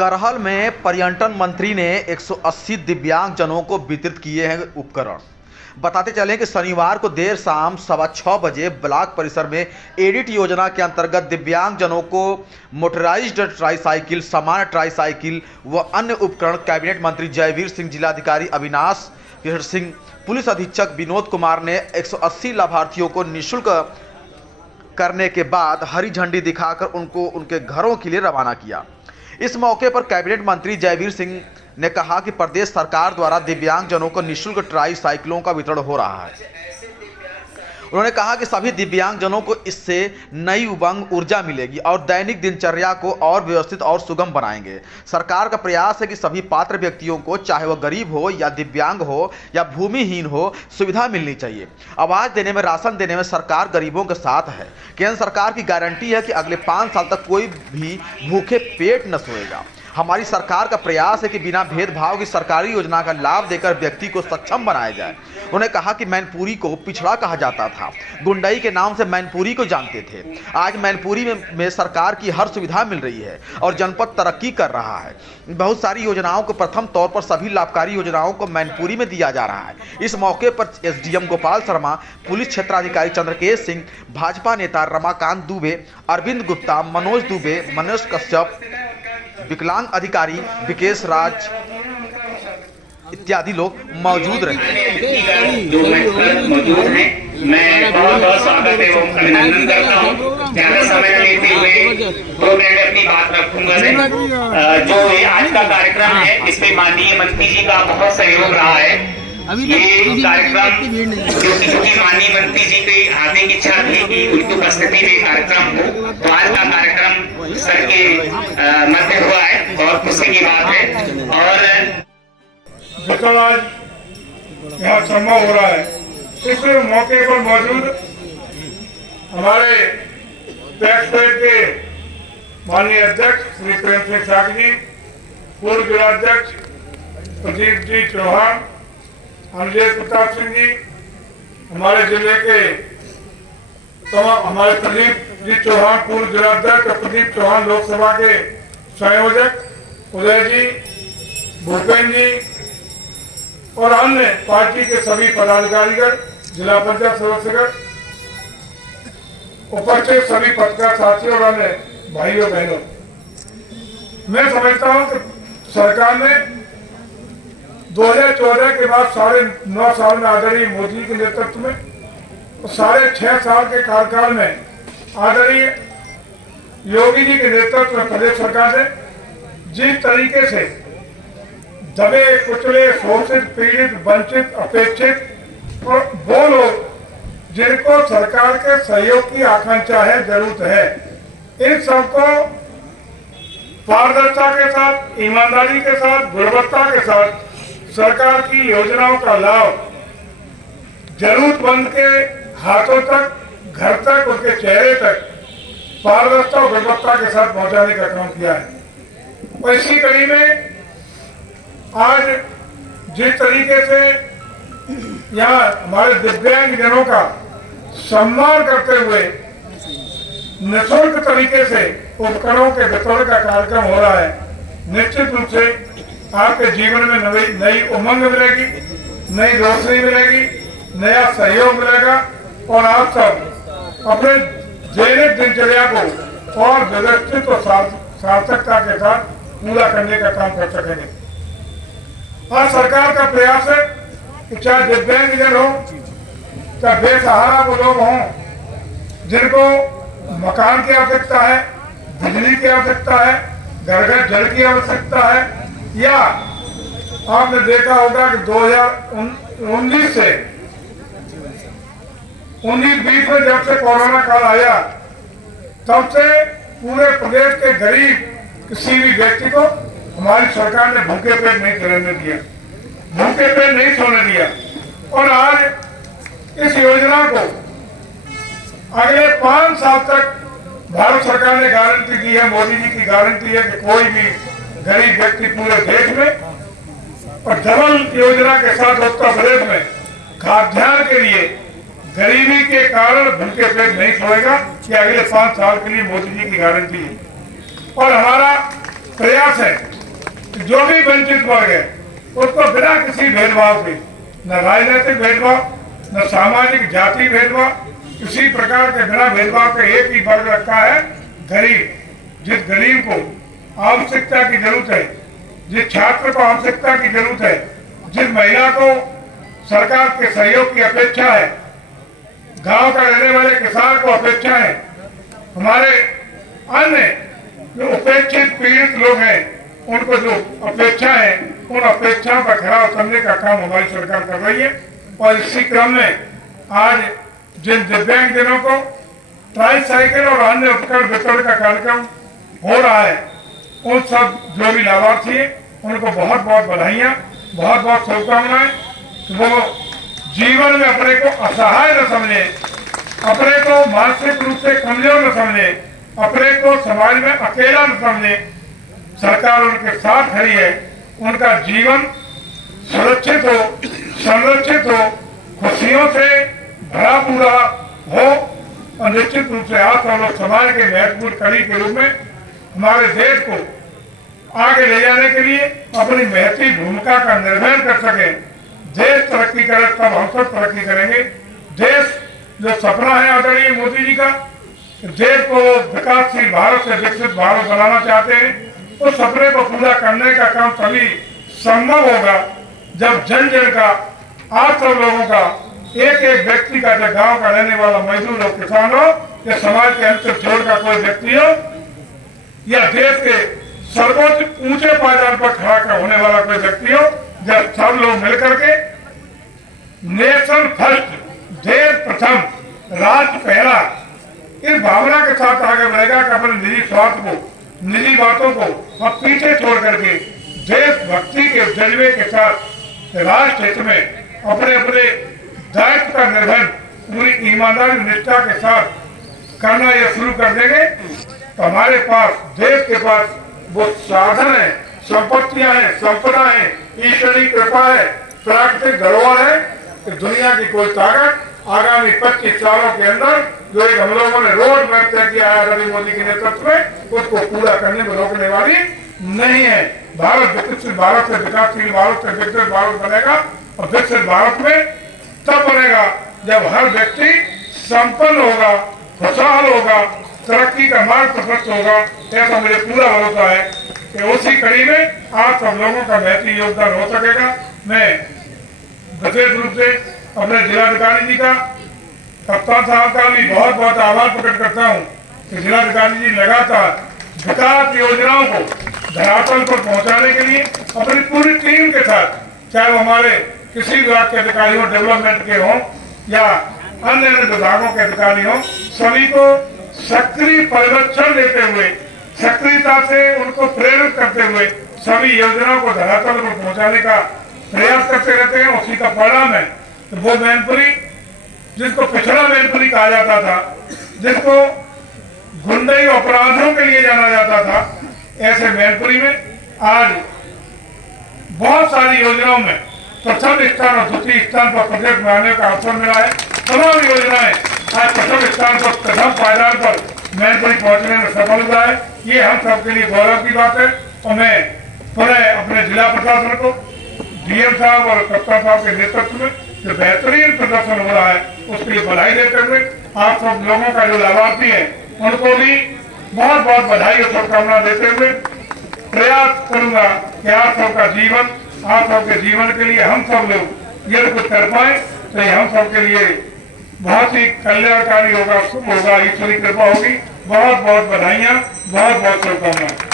करहल में पर्यटन मंत्री ने 180 दिव्यांग जनों को वितरित किए हैं उपकरण। बताते चलें कि शनिवार को देर शाम 6:15 बजे ब्लॉक परिसर में एडिट योजना के अंतर्गत दिव्यांग जनों को मोटराइज्ड ट्राईसाइकिल, सामान्य ट्राईसाइकिल व अन्य उपकरण कैबिनेट मंत्री जयवीर सिंह, जिलाधिकारी अविनाश कृष्ण सिंह, पुलिस अधीक्षक विनोद कुमार ने 180 लाभार्थियों को निःशुल्क करने के बाद हरी झंडी दिखाकर उनको उनके घरों के लिए रवाना किया। इस मौके पर कैबिनेट मंत्री जयवीर सिंह ने कहा कि प्रदेश सरकार द्वारा दिव्यांग जनों को निःशुल्क ट्राई साइकिलों का वितरण हो रहा है। उन्होंने कहा कि सभी दिव्यांग जनों को इससे नई उमंग, ऊर्जा मिलेगी और दैनिक दिनचर्या को और व्यवस्थित और सुगम बनाएंगे। सरकार का प्रयास है कि सभी पात्र व्यक्तियों को, चाहे वह गरीब हो या दिव्यांग हो या भूमिहीन हो, सुविधा मिलनी चाहिए। आवाज देने में, राशन देने में सरकार गरीबों के साथ है। केंद्र सरकार की गारंटी है कि अगले 5 साल तक कोई भी भूखे पेट न सोएगा। हमारी सरकार का प्रयास है कि बिना भेदभाव की सरकारी योजना का लाभ देकर व्यक्ति को सक्षम बनाया जाए। उन्होंने कहा कि मैनपुरी को पिछड़ा कहा जाता था, गुंडई के नाम से मैनपुरी को जानते थे। आज मैनपुरी में सरकार की हर सुविधा मिल रही है और जनपद तरक्की कर रहा है। बहुत सारी योजनाओं को प्रथम तौर पर सभी लाभकारी योजनाओं को मैनपुरी में दिया जा रहा है। इस मौके पर एसडीएम गोपाल शर्मा, पुलिस क्षेत्राधिकारी चंद्रकेश सिंह, भाजपा नेता रमाकांत दुबे, अरविंद गुप्ता, मनोज दुबे, मनोज कश्यप, विकलांग अधिकारी विकेश राज इत्यादि लोग मौजूद रहे। जो मौजूद हैं, मैं बहुत बहुत स्वागत एवं अभिनंदन करता हूँ। ज्यादा समय लेते हुए 2 मिनट अपनी बात रखूंगा मैं। जो ये आज का कार्यक्रम है, इसमें माननीय मंत्री जी का बहुत सहयोग रहा है। ये कार्यक्रम क्योंकि माननीय मंत्री जी के आने की इच्छा थी कि उनकी उपस्थिति में कार्यक्रम हो, तो आज का कार्यक्रम सर के मध्य हुआ है और खुशी की बात है। और जो आज यहाँ संभव हो रहा है, इस मौके पर मौजूद हमारे टैक्स पेड के माननीय अध्यक्ष श्री प्रेम सिंह साग जी, पूर्व जिलाध्यक्ष प्रदीप जी चौहान, अनुजय प्रताप सिंह जी, हमारे जिले के हमारे प्रदीप जी चौहान पूर्व जिलाध्यक्ष और प्रदीप चौहान लोकसभा के संयोजक, उदय जी, भूपेन्द्र जी और अन्य पार्टी के सभी पदाधिकारीगण, जिला पंचायत सदस्यगण, उपस्थित सभी पत्रकार साथियों और अन्य भाइयों बहनों, मैं समझता हूं कि सरकार ने 2014 के बाद 9.5 साल में आदरणीय मोदी के नेतृत्व में और 6.5 साल के कार्यकाल में आदरणीय योगी जी के नेतृत्व में प्रदेश सरकार ने जिस तरीके से दबे, कुचले, शोषित, पीड़ित, वंचित, अपेक्षित और वो लोग जिनको सरकार के सहयोग की आकांक्षा है, जरूरत है, इन सबको पारदर्शिता के साथ, ईमानदारी के साथ, गुणवत्ता के साथ सरकार की योजनाओं का लाभ जरूरतमंद के हाथों तक, घर तक, उनके चेहरे तक पारदर्शिता और गुणवत्ता के साथ पहुंचाने का काम किया है। और इसी कड़ी में आज जिस तरीके से यहाँ हमारे दिव्यांग जनों का सम्मान करते हुए निःशुल्क तरीके से उपकरणों के वितरण का कार्यक्रम हो रहा है, निश्चित रूप से आपके जीवन में नई उमंग मिलेगी, नई रोशनी मिलेगी, नया सहयोग मिलेगा और आप सब अपने दैनिक दिनचर्या को और व्यवस्थित और सार्थकता के साथ पूरा करने का काम कर सकेंगे। आज सरकार का प्रयास है कि चाहे दिव्यांग जन हो, चाहे बेसहारा वो लोग हों, जिनको मकान की आवश्यकता है, बिजली की आवश्यकता है, घर घर जल की आवश्यकता है, या आपने देखा होगा कि 2019 से 19-20 में जब से कोरोना काल आया, तब से पूरे प्रदेश के गरीब किसी भी व्यक्ति को हमारी सरकार ने भूखे पेट नहीं रहने दिया, भूखे पेट नहीं सोने दिया। और आज इस योजना को अगले 5 साल तक भारत सरकार ने गारंटी दी है, मोदी जी की गारंटी है कि कोई भी गरीब व्यक्ति पूरे देश में और डबल योजना के साथ उत्तर प्रदेश में खाद्यान्न के लिए गरीबी के कारण भूखे पेट नहीं सोएगा। कि अगले 5 साल के लिए मोदी जी की गारंटी है। और हमारा प्रयास है कि जो भी वंचित वर्ग है उसको बिना किसी भेदभाव के, न राजनीतिक भेदभाव, न सामाजिक जाति भेदभाव, किसी प्रकार के बिना भेदभाव के एक ही वर्ग रखा है, गरीब। जिस गरीब को आवश्यकता की जरूरत है, जिस छात्र को आवश्यकता की जरूरत है, जिस महिला को सरकार के सहयोग की अपेक्षा है, गांव का रहने वाले किसान को अपेक्षा है, हमारे अन्य जो उपेक्षित पीड़ित लोग हैं उनको जो अपेक्षा है, उन अपेक्षाओं का खरा उतरने का काम हमारी सरकार कर रही है। और इसी क्रम में आज जिन दिव्यांग जनों को ट्राईसाइकिल और अन्य उपकरण वितरण का कार्यक्रम हो रहा है, उन सब जो भी लाभार्थी है उनको बहुत बहुत बधाइयाँ, बहुत बहुत शुभकामनाएं। वो जीवन में अपने को असहाय न समझे, अपने को मानसिक रूप से कमजोर न समझे, अपने को समाज में अकेला न समझे। सरकार उनके साथ खड़ी है, उनका जीवन सुरक्षित हो, संरक्षित हो, खुशियों से भरा पूरा हो और निश्चित रूप से आप सब लोग समाज के महत्वपूर्ण कड़ी के रूप में हमारे देश को आगे ले जाने के लिए अपनी महती भूमिका का निर्वहन कर सके। देश तरक्की करे तब हम सब तरक्की करेंगे। देश जो सपना है आदरणीय मोदी जी का, देश को विकासशील भारत से विकसित भारत बनाना चाहते हैं, उस सपने को पूरा करने का काम तभी संभव होगा जब जन जन का, आप सब लोगों का, एक एक व्यक्ति का, जो गांव का रहने वाला मजदूर हो, किसान हो, या समाज के अंत छोड़ का कोई व्यक्ति हो, या देश के सर्वोच्च ऊंचे पायदान पर खड़ा होने वाला कोई व्यक्ति हो, जब सब लोग मिलकर के नेशन फर्स्ट, देश प्रथम, राष्ट्र पहला, इस भावना के साथ आगे बढ़ेगा कि अपने निजी स्वार्थ को, निजी बातों को अब पीछे छोड़ करके देशभक्ति के जज्बे के साथ राष्ट्र हित में अपने अपने दायित्व का निर्वहन पूरी ईमानदारी निष्ठा के साथ करना यह शुरू कर देंगे तो हमारे पास, देश के पास वो साधन है, संपत्तियां हैं, संपदा है, ईश्वरीय कृपा है, प्राकृतिक धरोहर है कि दुनिया की कोई ताकत आगामी 25 सालों के अंदर जो एक हम लोगों ने रोड मैप तय किया है नरेंद्र मोदी के नेतृत्व में, उसको पूरा करने में रोकने वाली नहीं है। भारत विकसित भारत से विकासशील भारत से विकसित भारत बनेगा और विकसित भारत में तब बनेगा जब हर व्यक्ति संपन्न होगा, खुशहाल होगा, तरक्की का मार्ग प्रशस्त होगा। ऐसा मुझे पूरा भरोसा है कि उसी कड़ी में आप सब लोगों का महती योगदान हो सकेगा। मैं विशेष रूप से अपने जिलाधिकारी जी का, कप्तान साहब का भी बहुत बहुत आभार प्रकट करता हूँ कि जिलाधिकारी जी लगातार विकास योजनाओं को धरातल पर पहुंचाने के लिए अपनी पूरी टीम के साथ, चाहे वो हमारे किसी विभाग के अधिकारी हो, डेवलपमेंट के हों या अन्य विभागों के अधिकारी हों, सभी को सक्रिय परिरक्षण देते हुए, सक्रियता से उनको प्रेरित करते हुए सभी योजनाओं को धरातल पर पहुंचाने का प्रयास करते रहते हैं। उसी का परिणाम है तो वो मैनपुरी, जिसको पिछड़ा मैनपुरी कहा जाता था, जिसको गुंडई अपराधों के लिए जाना जाता था, ऐसे मैनपुरी में आज बहुत सारी योजनाओं में प्रथम स्थान और द्वितीय स्थान पर प्रोजेक्ट बनाने का अवसर मिला है। तमाम योजनाएं आज प्रथम स्थान पर, प्रथम पायदान पर मैनपुरी पहुंचने में सफल हुआ है। ये हम सबके लिए गौरव की बात है और मैं पुनः अपने जिला प्रशासन को, डीएम साहब और कप्तान साहब के नेतृत्व में जो बेहतरीन प्रदर्शन हो रहा है उसके लिए बधाई देते हुए आप सब लोगों का जो लाभार्थी है उनको भी बहुत बहुत बधाई और शुभकामना देते हुए प्रयास करूंगा कि आप सबका जीवन, आप सबके जीवन के लिए हम सब लोग यदि कुछ कर पाए तो ये हम सबके लिए बहुत ही कल्याणकारी होगा, शुभ होगा, ईश्वरी कृपा होगी। बहुत बहुत बधाइयाँ, बहुत बहुत शुभकामनाएं।